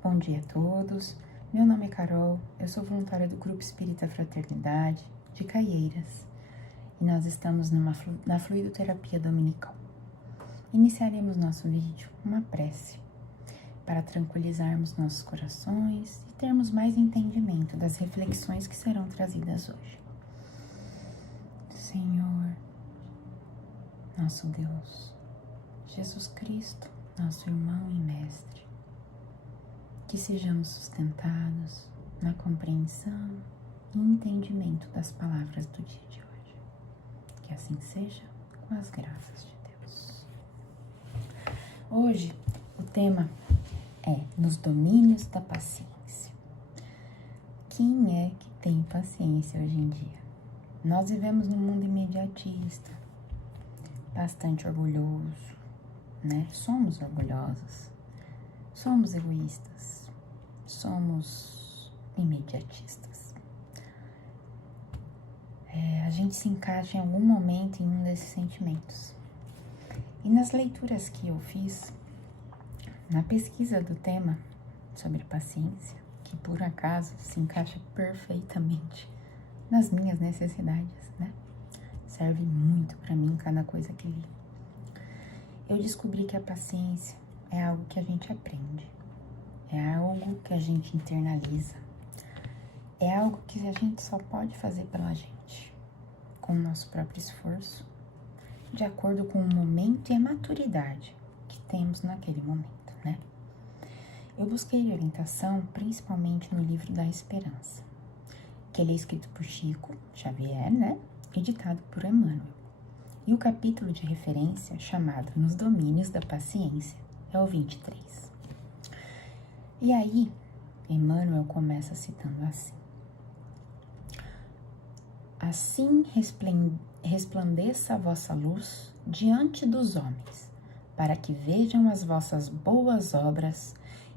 Bom dia a todos, meu nome é Carol, eu sou voluntária do Grupo Espírita Fraternidade de Caieiras e nós estamos na fluidoterapia dominical. Iniciaremos nosso vídeo com uma prece para tranquilizarmos nossos corações e termos mais entendimento das reflexões que serão trazidas hoje. Senhor, nosso Deus, Jesus Cristo, nosso irmão e mestre, que sejamos sustentados na compreensão e entendimento das palavras do dia de hoje. Que assim seja, com as graças de Deus. Hoje, o tema é nos domínios da paciência. Quem é que tem paciência hoje em dia? Nós vivemos num mundo imediatista, bastante orgulhoso, né? Somos orgulhosos, somos egoístas, somos imediatistas. A gente se encaixa em algum momento em um desses sentimentos. E nas leituras que eu fiz, na pesquisa do tema sobre paciência, que por acaso se encaixa perfeitamente nas minhas necessidades, né? Serve muito para mim cada coisa que li. Eu descobri que a paciência é algo que a gente aprende, é algo que a gente internaliza, é algo que a gente só pode fazer pela gente, com o nosso próprio esforço, de acordo com o momento e a maturidade que temos naquele momento, né? Eu busquei orientação principalmente no livro da Esperança, que ele é escrito por Chico Xavier, né? Editado por Emmanuel. E o capítulo de referência, chamado Nos Domínios da Paciência, é o 23. E aí, Emmanuel começa citando assim: assim resplandeça a vossa luz diante dos homens, para que vejam as vossas boas obras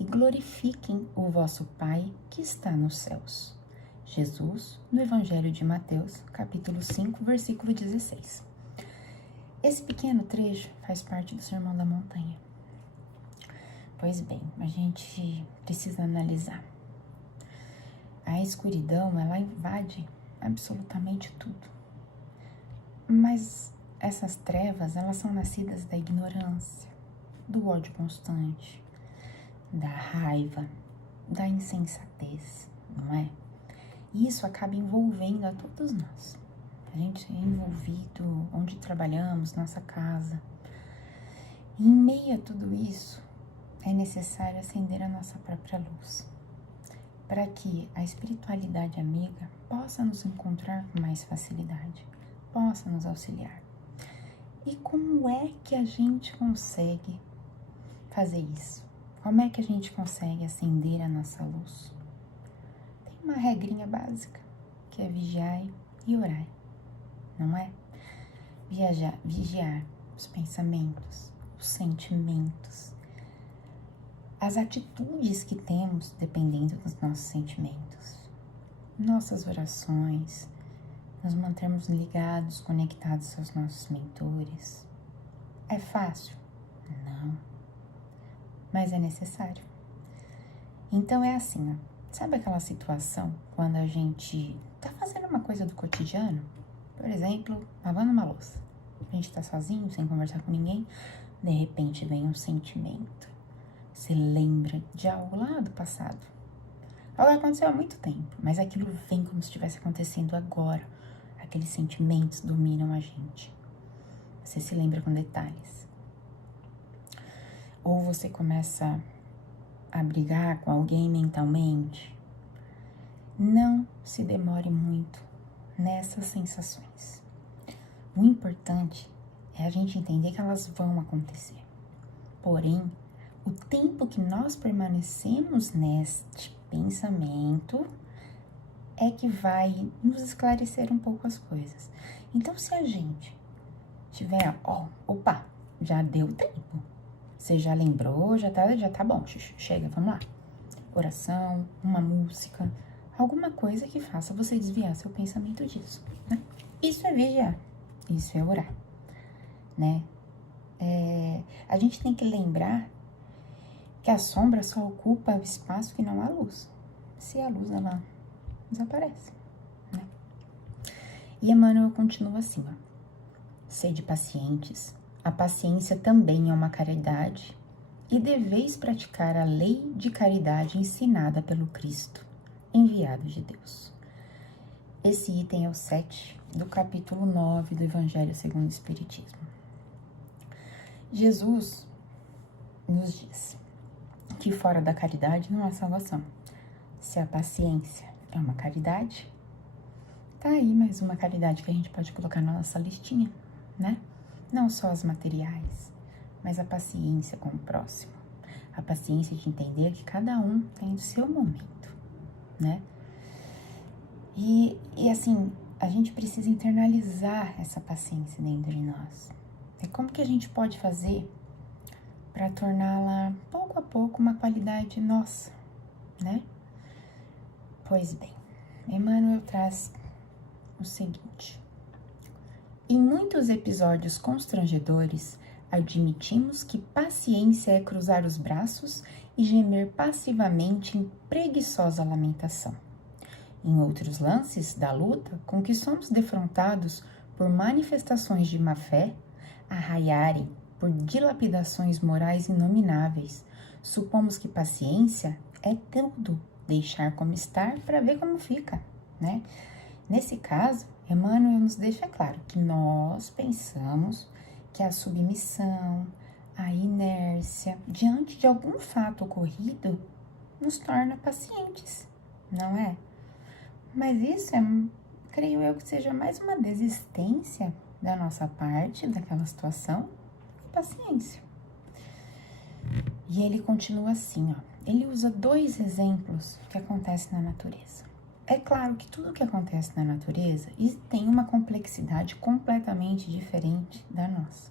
e glorifiquem o vosso Pai que está nos céus. Jesus, no Evangelho de Mateus, capítulo 5, versículo 16. Esse pequeno trecho faz parte do Sermão da Montanha. Pois bem, a gente precisa analisar. A escuridão, ela invade absolutamente tudo. Mas essas trevas, elas são nascidas da ignorância, do ódio constante, da raiva, da insensatez, não é? E isso acaba envolvendo a todos nós. A gente é envolvido onde trabalhamos, nossa casa. E em meio a tudo isso, é necessário acender a nossa própria luz, para que a espiritualidade amiga possa nos encontrar com mais facilidade, possa nos auxiliar. E como é que a gente consegue fazer isso? Como é que a gente consegue acender a nossa luz? Tem uma regrinha básica, que é vigiar e orar, não é? Vigiar os pensamentos, os sentimentos, as atitudes que temos dependendo dos nossos sentimentos, nossas orações, nos mantermos ligados, conectados aos nossos mentores. É fácil? Não. Mas é necessário. Então é assim, ó. Sabe aquela situação quando a gente tá fazendo uma coisa do cotidiano? Por exemplo, lavando uma louça. A gente tá sozinho, sem conversar com ninguém, de repente vem um sentimento. Você lembra de algo lá do passado. Algo que aconteceu há muito tempo, mas aquilo vem como se estivesse acontecendo agora. Aqueles sentimentos dominam a gente. Você se lembra com detalhes. Ou você começa a brigar com alguém mentalmente. Não se demore muito nessas sensações. O importante é a gente entender que elas vão acontecer. Porém, o tempo que nós permanecemos neste pensamento é que vai nos esclarecer um pouco as coisas. Então, se a gente tiver, opa, já deu tempo. Você já lembrou, já tá bom, chega, vamos lá. Oração, uma música, alguma coisa que faça você desviar seu pensamento disso, né? Isso é vigiar, isso é orar, né? A gente tem que lembrar que a sombra só ocupa o espaço que não há luz. Se a luz, ela desaparece, né? E Emmanuel continua assim, ó. Sede pacientes, a paciência também é uma caridade, e deveis praticar a lei de caridade ensinada pelo Cristo, enviado de Deus. Esse item é o 7 do capítulo 9 do Evangelho segundo o Espiritismo. Jesus nos diz que fora da caridade não há salvação. Se a paciência é uma caridade, tá aí mais uma caridade que a gente pode colocar na nossa listinha, né? Não só as materiais, mas a paciência com o próximo. A paciência de entender que cada um tem o seu momento, né? E assim, a gente precisa internalizar essa paciência dentro de nós. E como que a gente pode fazer para torná-la, pouco a pouco, uma qualidade nossa, né? Pois bem, Emmanuel traz o seguinte. Em muitos episódios constrangedores, admitimos que paciência é cruzar os braços e gemer passivamente em preguiçosa lamentação. Em outros lances da luta com que somos defrontados por manifestações de má-fé, arraiarem por dilapidações morais inomináveis, supomos que paciência é tudo, deixar como estar para ver como fica, né? Nesse caso, Emmanuel nos deixa claro que nós pensamos que a submissão, a inércia diante de algum fato ocorrido nos torna pacientes, não é? Mas isso creio eu que seja mais uma desistência da nossa parte daquela situação e paciência. E ele continua assim, ó. Ele usa 2 exemplos que acontecem na natureza. É claro que tudo que acontece na natureza tem uma complexidade completamente diferente da nossa.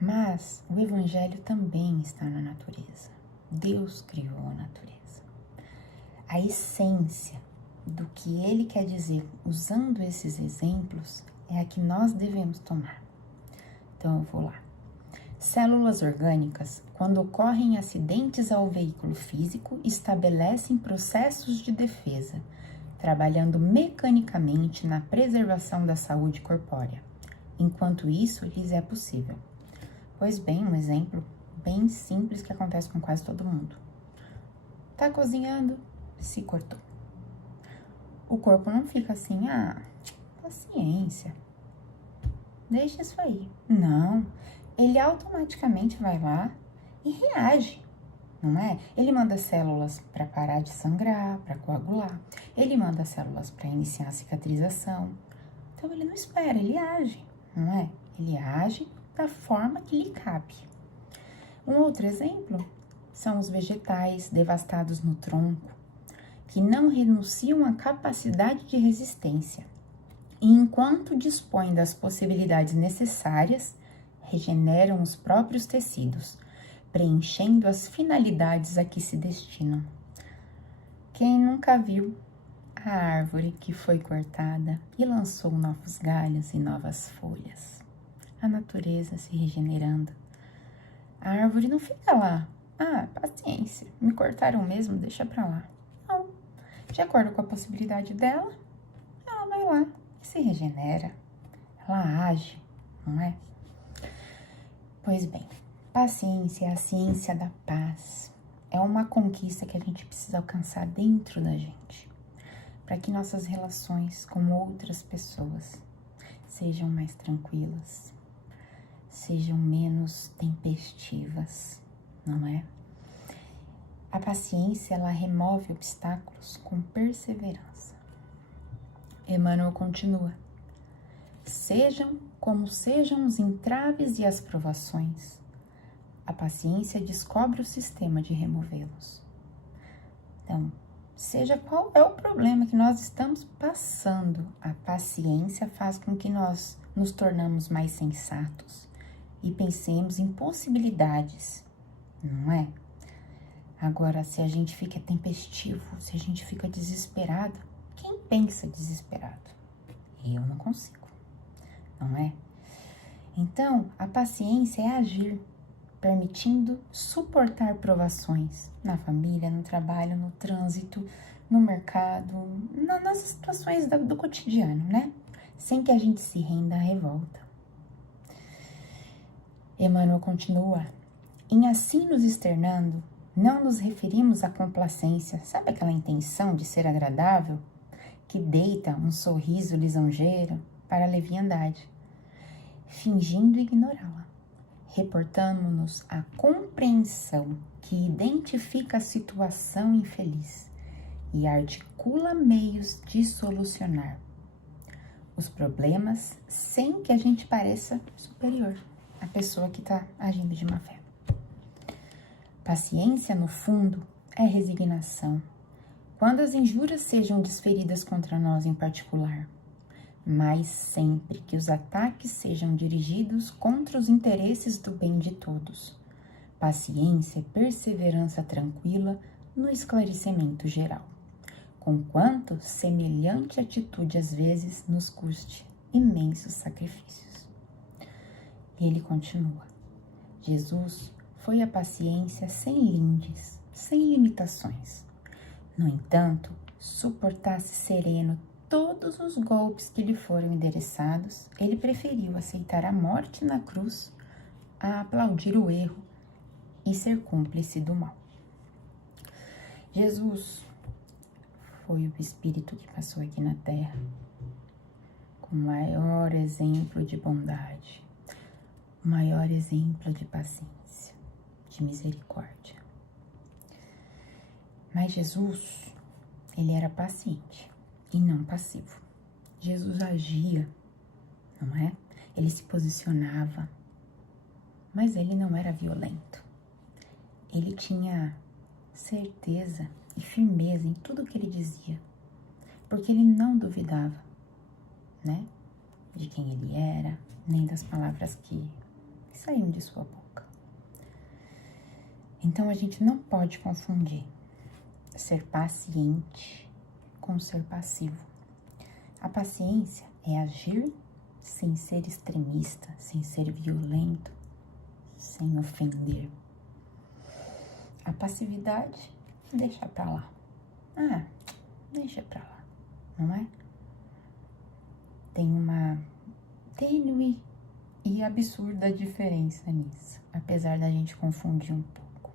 Mas o Evangelho também está na natureza. Deus criou a natureza. A essência do que ele quer dizer usando esses exemplos é a que nós devemos tomar. Então eu vou lá. Células orgânicas, quando ocorrem acidentes ao veículo físico, estabelecem processos de defesa, trabalhando mecanicamente na preservação da saúde corpórea, enquanto isso lhes é possível. Pois bem, um exemplo bem simples que acontece com quase todo mundo. Tá cozinhando, se cortou. O corpo não fica assim, paciência, deixa isso aí. Não, ele automaticamente vai lá e reage, não é? Ele manda células para parar de sangrar, para coagular. Ele manda células para iniciar a cicatrização. Então, ele não espera, ele age, não é? Ele age da forma que lhe cabe. Um outro exemplo são os vegetais devastados no tronco, que não renunciam à capacidade de resistência e, enquanto dispõem das possibilidades necessárias, regeneram os próprios tecidos, preenchendo as finalidades a que se destinam. Quem nunca viu a árvore que foi cortada e lançou novos galhos e novas folhas? A natureza se regenerando. A árvore não fica lá. Paciência, me cortaram mesmo, deixa pra lá. Não. De acordo com a possibilidade dela, ela vai lá e se regenera. Ela age, não é? Pois bem, paciência é a ciência da paz. É uma conquista que a gente precisa alcançar dentro da gente, para que nossas relações com outras pessoas sejam mais tranquilas, sejam menos tempestivas, não é? A paciência, ela remove obstáculos com perseverança. Emmanuel continua. Sejam como sejam os entraves e as provações, a paciência descobre o sistema de removê-los. Então, seja qual é o problema que nós estamos passando, a paciência faz com que nós nos tornamos mais sensatos e pensemos em possibilidades, não é? Agora, se a gente fica tempestivo, se a gente fica desesperado, quem pensa desesperado? Eu não consigo, não é? Então, a paciência é agir, permitindo suportar provações na família, no trabalho, no trânsito, no mercado, nas situações do cotidiano, né? Sem que a gente se renda à revolta. Emmanuel continua: em assim nos externando, não nos referimos à complacência, sabe aquela intenção de ser agradável, que deita um sorriso lisonjeiro para a leviandade, fingindo ignorá-la. Reportamo-nos à compreensão que identifica a situação infeliz e articula meios de solucionar os problemas sem que a gente pareça superior à pessoa que está agindo de má fé. Paciência, no fundo, é resignação, quando as injúrias sejam desferidas contra nós em particular, mas sempre que os ataques sejam dirigidos contra os interesses do bem de todos. Paciência é perseverança tranquila no esclarecimento geral, conquanto semelhante atitude às vezes nos custe imensos sacrifícios. E ele continua: Jesus foi a paciência sem lindes, sem limitações. No entanto, suportasse sereno todos os golpes que lhe foram endereçados, ele preferiu aceitar a morte na cruz a aplaudir o erro e ser cúmplice do mal. Jesus foi o Espírito que passou aqui na Terra com o maior exemplo de bondade, o maior exemplo de paciência, de misericórdia. Mas Jesus, ele era paciente e não passivo. Jesus agia, não é? Ele se posicionava, mas ele não era violento. Ele tinha certeza e firmeza em tudo que ele dizia, porque ele não duvidava, né? De quem ele era, nem das palavras que saíam de sua boca. Então a gente não pode confundir ser paciente com ser passivo. A paciência é agir sem ser extremista, sem ser violento, sem ofender. A passividade, deixa pra lá. Deixa pra lá, não é? Tem uma tênue e absurda diferença nisso, apesar da gente confundir um pouco.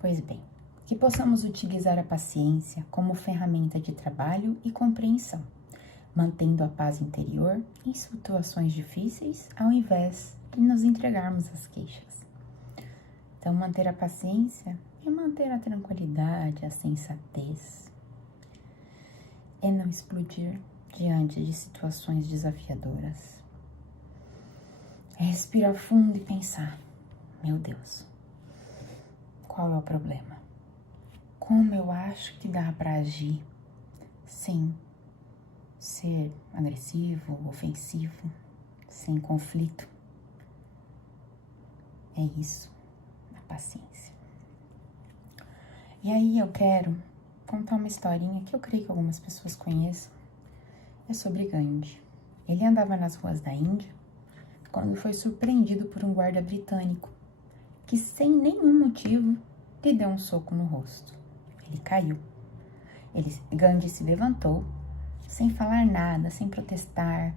Pois bem, que possamos utilizar a paciência como ferramenta de trabalho e compreensão, mantendo a paz interior em situações difíceis, ao invés de nos entregarmos às queixas. Então, manter a paciência é manter a tranquilidade, a sensatez, é não explodir diante de situações desafiadoras. É respirar fundo e pensar: meu Deus, qual é o problema? Como eu acho que dá para agir sem ser agressivo, ofensivo, sem conflito? É isso, a paciência. E aí eu quero contar uma historinha que eu creio que algumas pessoas conheçam. É sobre Gandhi. Ele andava nas ruas da Índia quando foi surpreendido por um guarda britânico que, sem nenhum motivo, lhe deu um soco no rosto. Ele caiu. Gandhi se levantou, sem falar nada, sem protestar,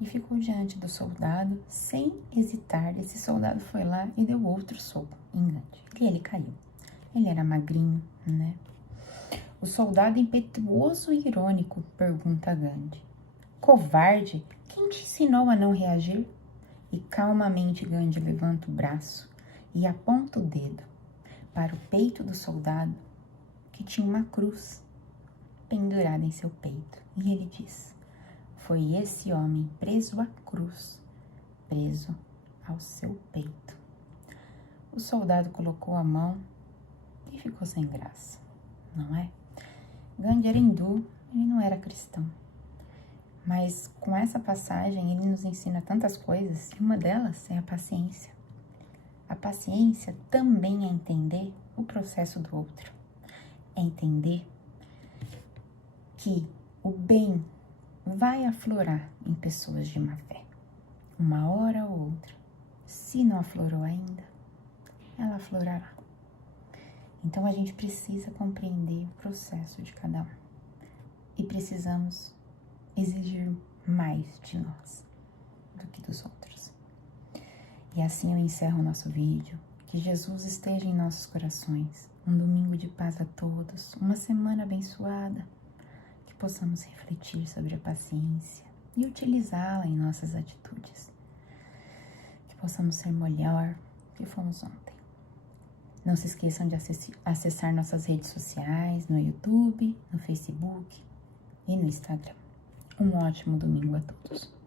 e ficou diante do soldado, sem hesitar. Esse soldado foi lá e deu outro soco em Gandhi, e ele caiu. Ele era magrinho, né? O soldado, impetuoso e irônico, pergunta a Gandhi: covarde, quem te ensinou a não reagir? E calmamente Gandhi levanta o braço e aponta o dedo para o peito do soldado, que tinha uma cruz pendurada em seu peito. E ele diz: foi esse homem preso à cruz, preso ao seu peito. O soldado colocou a mão e ficou sem graça, não é? Gandhi era hindu, ele não era cristão. Mas com essa passagem ele nos ensina tantas coisas, e uma delas é a paciência. A paciência também é entender o processo do outro. É entender que o bem vai aflorar em pessoas de má fé, uma hora ou outra. Se não aflorou ainda, ela aflorará. Então a gente precisa compreender o processo de cada um. E precisamos exigir mais de nós do que dos outros. E assim eu encerro o nosso vídeo. Que Jesus esteja em nossos corações. Um domingo de paz a todos. Uma semana abençoada. Que possamos refletir sobre a paciência e utilizá-la em nossas atitudes. Que possamos ser melhor que fomos ontem. Não se esqueçam de acessar nossas redes sociais no YouTube, no Facebook e no Instagram. Um ótimo domingo a todos.